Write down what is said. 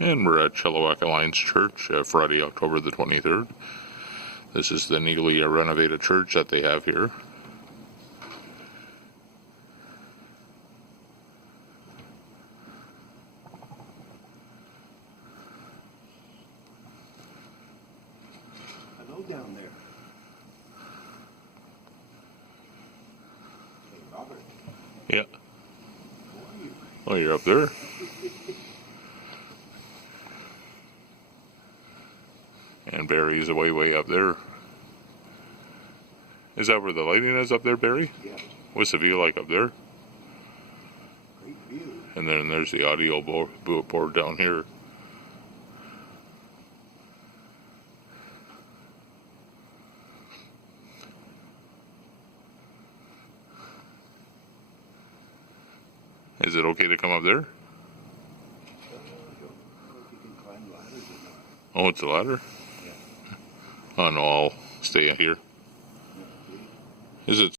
And we're at Chilliwack Alliance Church, Friday, October the 23rd. This is the newly renovated church that they have here. Hello down there. Hey, Robert. Yeah. How are you? Oh, you're up there? And Barry's way up there. Is that where the lighting is up there, Barry? Yeah. What's the view like up there? Great view. And then there's the audio board down here. Is it okay to come up there? I don't know if you can climb ladders or not. Oh, it's a ladder? Yeah. Oh no, I'll stay here. Yeah, okay. Is it